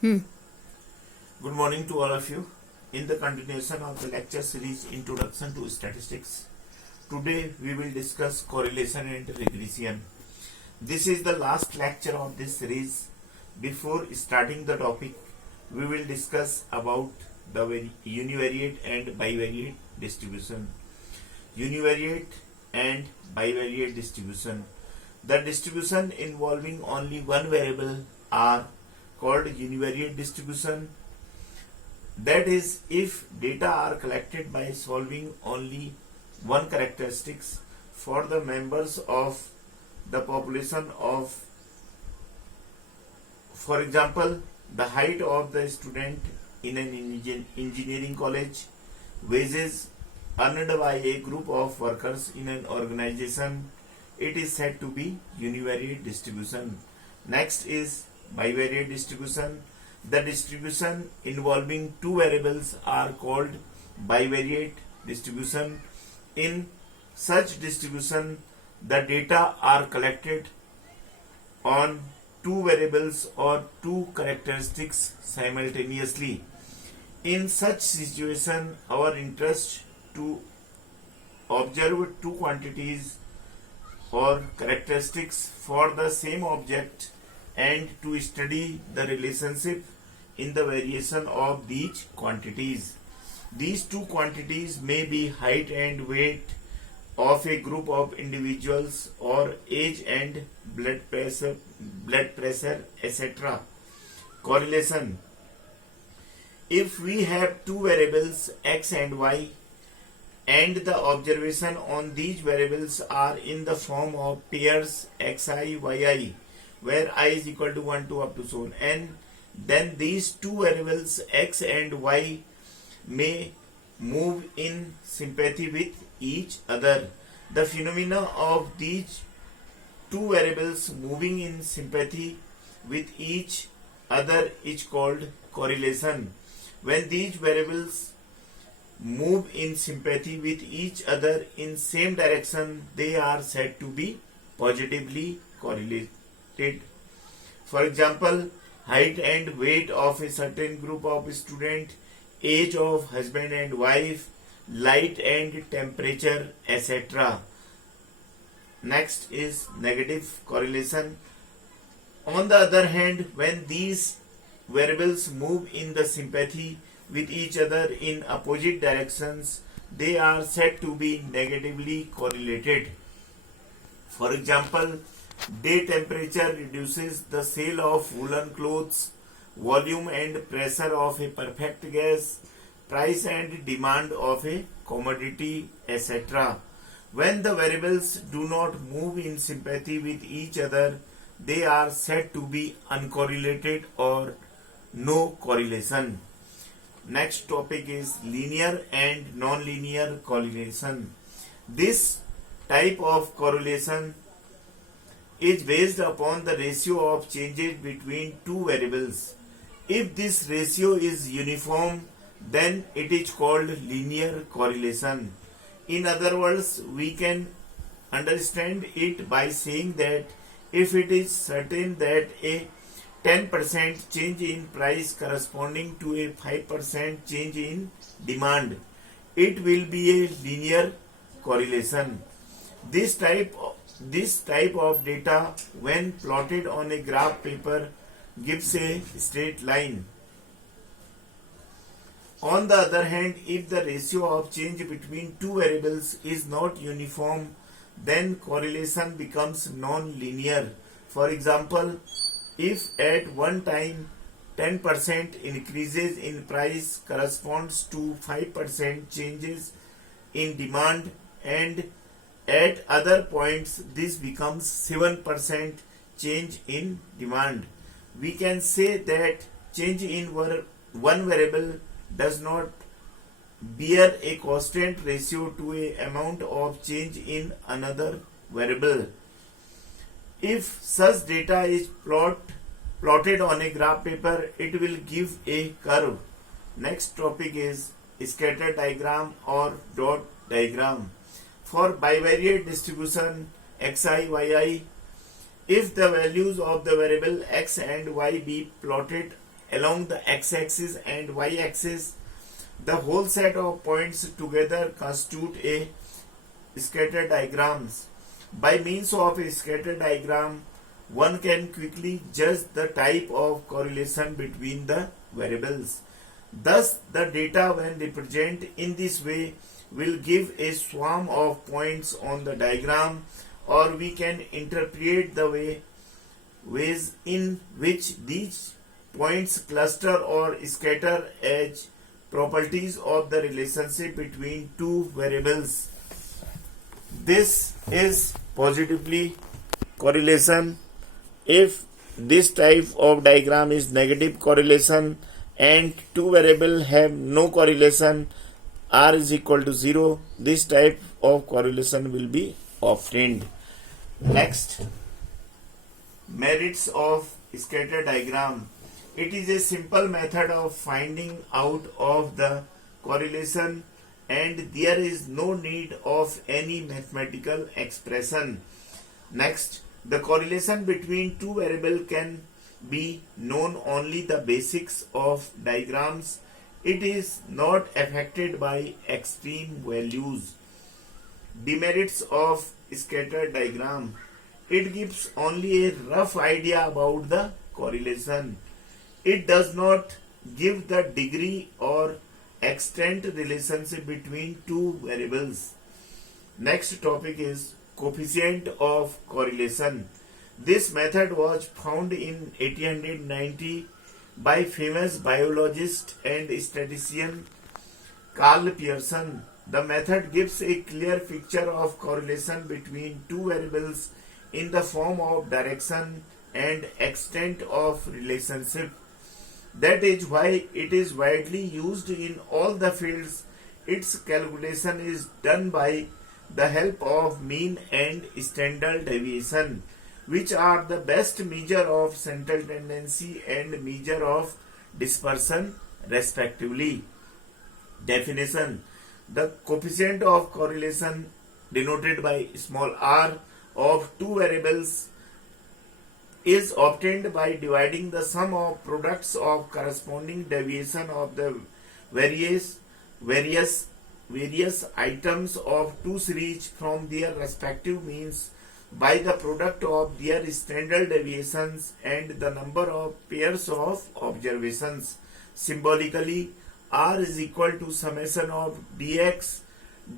Hmm. Good morning to all of you. In the continuation of the lecture series Introduction to Statistics, today we will discuss correlation and regression. This is the last lecture of this series. Before starting the topic, we will discuss about the univariate and bivariate distribution. Univariate and bivariate distribution. The distribution involving only one variable are called univariate distribution. That is, if data are collected by solving only one characteristics for the members of the population of, for example, the height of the student in an engineering college, wages earned by a group of workers in an organization, it is said to be univariate distribution. Next is bivariate distribution. The distribution involving two variables are called bivariate distribution. In such distribution, the data are collected on two variables or two characteristics simultaneously. In such situation, our interest to observe two quantities or characteristics for the same object and to study the relationship in the variation of these quantities. These two quantities may be height and weight of a group of individuals or age and blood pressure, etc. Correlation. If we have two variables x and y and the observation on these variables are in the form of pairs xi, yi, where I is equal to 1 to up to so on, and then these two variables x and y may move in sympathy with each other. The phenomena of these two variables moving in sympathy with each other is called correlation. When these variables move in sympathy with each other in same direction, they are said to be positively correlated. For example, height and weight of a certain group of students, age of husband and wife, light and temperature, etc. Next is negative correlation. On the other hand, when these variables move in the sympathy with each other in opposite directions, they are said to be negatively correlated. For example, day temperature reduces the sale of woolen clothes, volume and pressure of a perfect gas, price and demand of a commodity, etc. When the variables do not move in sympathy with each other, they are said to be uncorrelated or no correlation. Next topic is linear and non-linear correlation. This type of correlation is based upon the ratio of changes between two variables. If this ratio is uniform, then it is called linear correlation. In other words, we can understand it by saying that if it is certain that a 10% change in price corresponding to a 5% change in demand, it will be a linear correlation. This type of data, when plotted on a graph paper, gives a straight line. On the other hand, if the ratio of change between two variables is not uniform, then correlation becomes non-linear. For example, if at one time 10% increases in price corresponds to 5% changes in demand, and at other points this becomes 7% change in demand, we can say that change in one variable does not bear a constant ratio to a amount of change in another variable. If such data is plotted on a graph paper, it will give a curve. Next topic is scatter diagram or dot diagram. For bivariate distribution xi, yi, if the values of the variable x and y be plotted along the x-axis and y-axis. The whole set of points together constitute a scatter diagrams. By means of a scatter diagram, one can quickly judge the type of correlation between the variables. Thus, the data when represented in this way will give a swarm of points on the diagram, or we can interpret the ways in which these points cluster or scatter as properties of the relationship between two variables. This is positively correlation. If this type of diagram is negative correlation and two variables have no correlation, r is equal to 0, this type of correlation will be obtained. Next, merits of scatter diagram. It is a simple method of finding out of the correlation, and there is no need of any mathematical expression. Next, the correlation between two variables can be known only the basics of diagrams. It is not affected by extreme values. Demerits of scatter diagram. It gives only a rough idea about the correlation. It does not give the degree or extent relationship between two variables. Next topic is coefficient of correlation. This method was found in 1890 by famous biologist and statistician Karl Pearson. The method gives a clear picture of correlation between two variables in the form of direction and extent of relationship. That is why it is widely used in all the fields. Its calculation is done by the help of mean and standard deviation, which are the best measure of central tendency and measure of dispersion respectively. Definition: the coefficient of correlation denoted by small r of two variables is obtained by dividing the sum of products of corresponding deviation of the various items of two series from their respective means by the product of their standard deviations and the number of pairs of observations. Symbolically, r is equal to summation of dx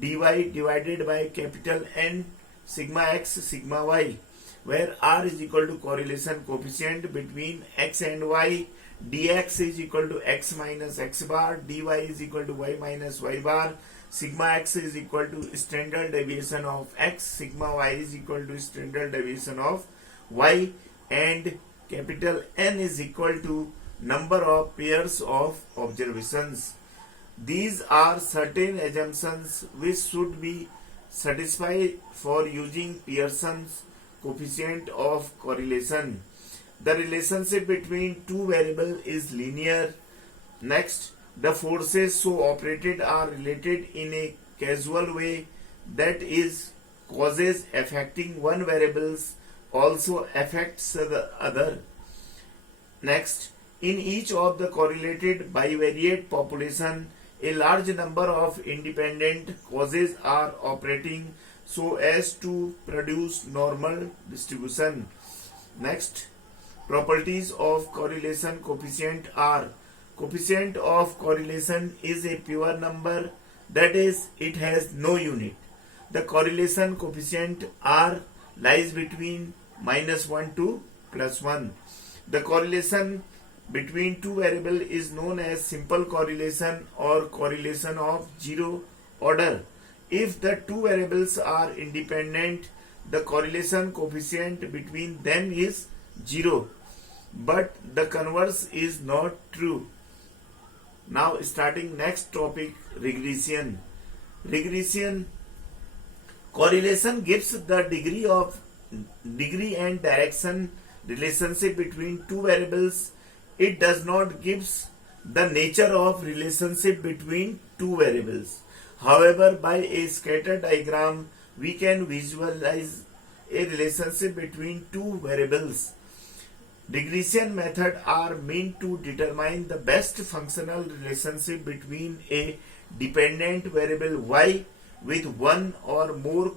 dy divided by capital N sigma x sigma y, where r is equal to correlation coefficient between x and y, dx is equal to x minus x bar, dy is equal to y minus y bar, sigma x is equal to standard deviation of x, sigma y is equal to standard deviation of y, and capital N is equal to number of pairs of observations. These are certain assumptions which should be satisfied for using Pearson's coefficient of correlation. The relationship between two variables is linear. Next, the forces so operated are related in a causal way, that is, causes affecting one variable also affects the other. Next, in each of the correlated bivariate population, a large number of independent causes are operating so as to produce normal distribution. Next, properties of correlation coefficient are: coefficient of correlation is a pure number, that is, it has no unit. The correlation coefficient r lies between -1 to +1. The correlation between two variables is known as simple correlation or correlation of zero order. If the two variables are independent, the correlation coefficient between them is 0, but the converse is not true. Now, starting next topic, regression. Regression correlation gives the degree and direction relationship between two variables. It does not give the nature of relationship between two variables. However, by a scatter diagram, we can visualize a relationship between two variables. Regression methods are meant to determine the best functional relationship between a dependent variable y with one or more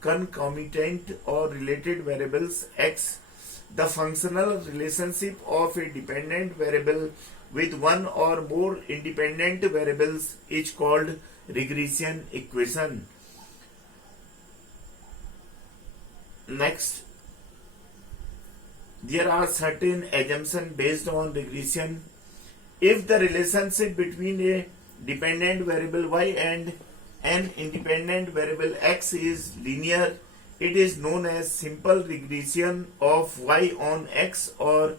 concomitant or related variables x. The functional relationship of a dependent variable with one or more independent variables is called regression equation. Next, there are certain assumptions based on regression. If the relationship between a dependent variable y and an independent variable x is linear, it is known as simple regression of y on x, or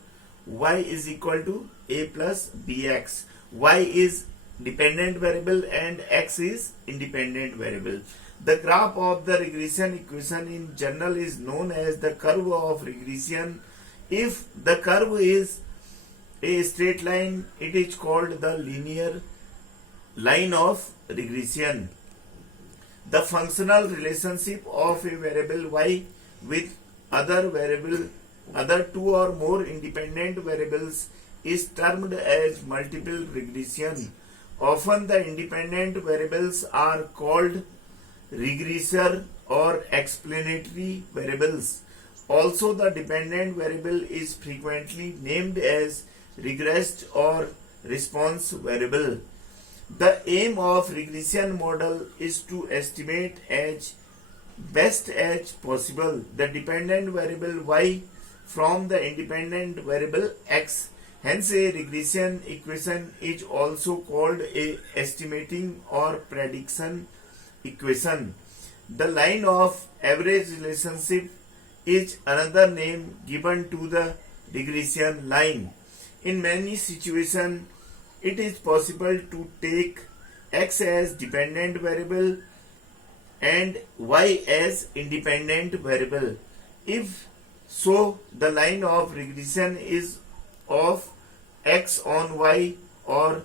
y is equal to a plus bx. Y is dependent variable and x is independent variable. The graph of the regression equation in general is known as the curve of regression. If the curve is a straight line, it is called the linear line of regression. The functional relationship of a variable y with other two or more independent variables is termed as multiple regression. Often the independent variables are called regressor or explanatory variables. Also, the dependent variable is frequently named as regressed or response variable. The aim of regression model is to estimate as best as possible the dependent variable y from the independent variable x. Hence, a regression equation is also called a estimating or prediction equation. The line of average relationship is another name given to the regression line. In many situations, it is possible to take x as dependent variable and y as independent variable. If so, the line of regression is of x on y, or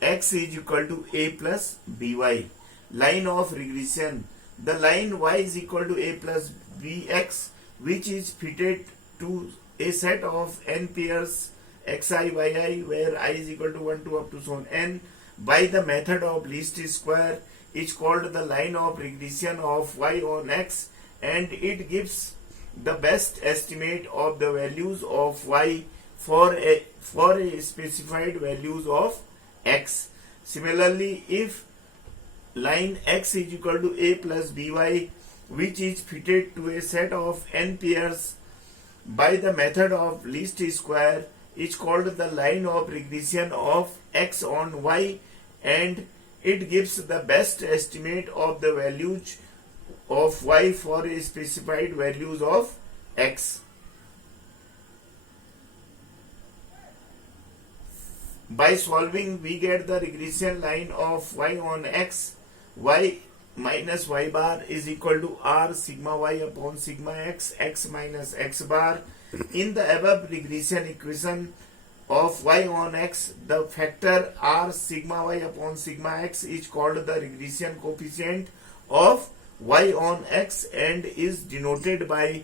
x is equal to a plus by. Line of regression. The line y is equal to a plus bx, which is fitted to a set of n pairs xi, yi, where I is equal to 1 to up to so on n, by the method of least square, is called the line of regression of y on x, and it gives the best estimate of the values of y for a specified values of x. Similarly, if line x is equal to a plus by, which is fitted to a set of n pairs by the method of least square, is called the line of regression of x on y, and it gives the best estimate of the values of y for a specified values of x. By solving, we get the regression line of y on x. Y minus y bar is equal to r sigma y upon sigma x, x minus x bar. In the above regression equation of y on x, the factor r sigma y upon sigma x is called the regression coefficient of y on x and is denoted by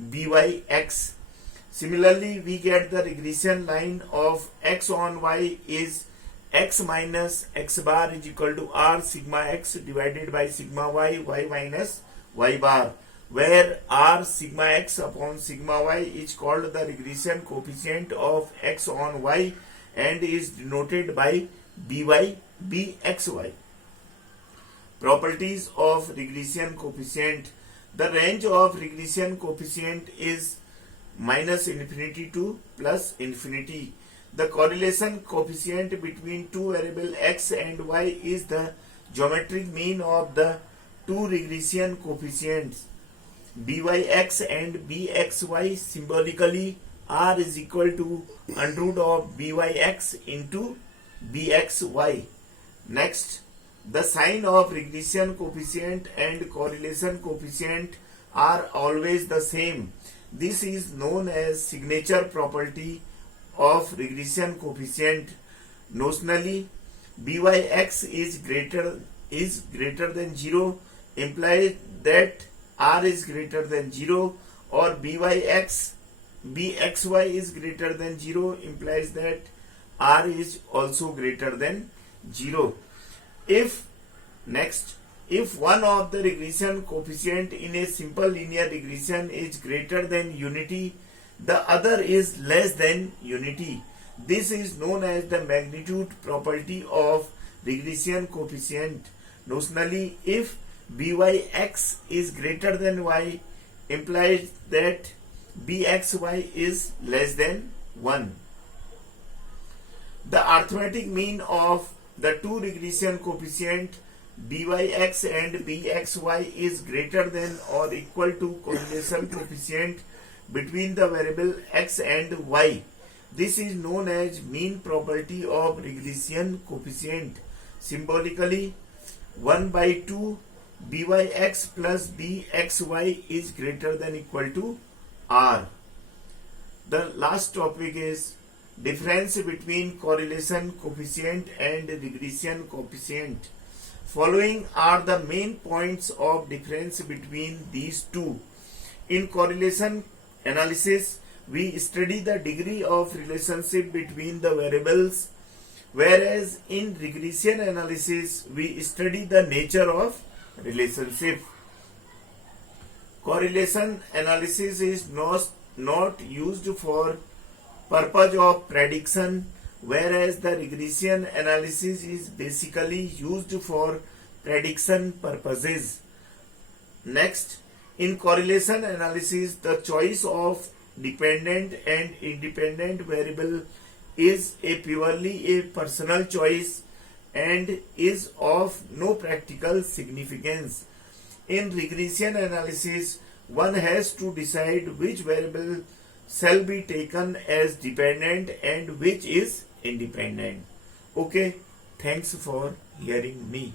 byx. Similarly, we get the regression line of x on y is x minus x bar is equal to r sigma x divided by sigma y, y minus y bar, where r sigma x upon sigma y is called the regression coefficient of x on y and is denoted by bxy. Properties of regression coefficient. The range of regression coefficient is minus infinity to plus infinity. The correlation coefficient between two variables x and y is the geometric mean of the two regression coefficients byx and bxy. Symbolically, r is equal to under root of byx into bxy. Next, the sign of regression coefficient and correlation coefficient are always the same. This is known as signature property of regression coefficient. Notionally, byx is greater than 0 implies that r is greater than 0, or byx bxy is greater than 0 implies that r is also greater than 0. If next, if one of the regression coefficient in a simple linear regression is greater than unity, the other is less than unity. This is known as the magnitude property of regression coefficient. Notionally, if byx is greater than y implies that bxy is less than 1. The arithmetic mean of the two regression coefficient byx and bxy is greater than or equal to correlation coefficient between the variable x and y. This is known as mean property of regression coefficient. Symbolically, 1 by 2 byx plus bxy is greater than equal to r. The last topic is difference between correlation coefficient and regression coefficient. Following are the main points of difference between these two. In correlation analysis, we study the degree of relationship between the variables, whereas in regression analysis, we study the nature of relationship. Correlation analysis is not used for purpose of prediction, whereas the regression analysis is basically used for prediction purposes. Next, in correlation analysis, the choice of dependent and independent variable is a purely a personal choice and is of no practical significance. In regression analysis, one has to decide which variable shall be taken as dependent and which is independent. Okay, thanks for hearing me.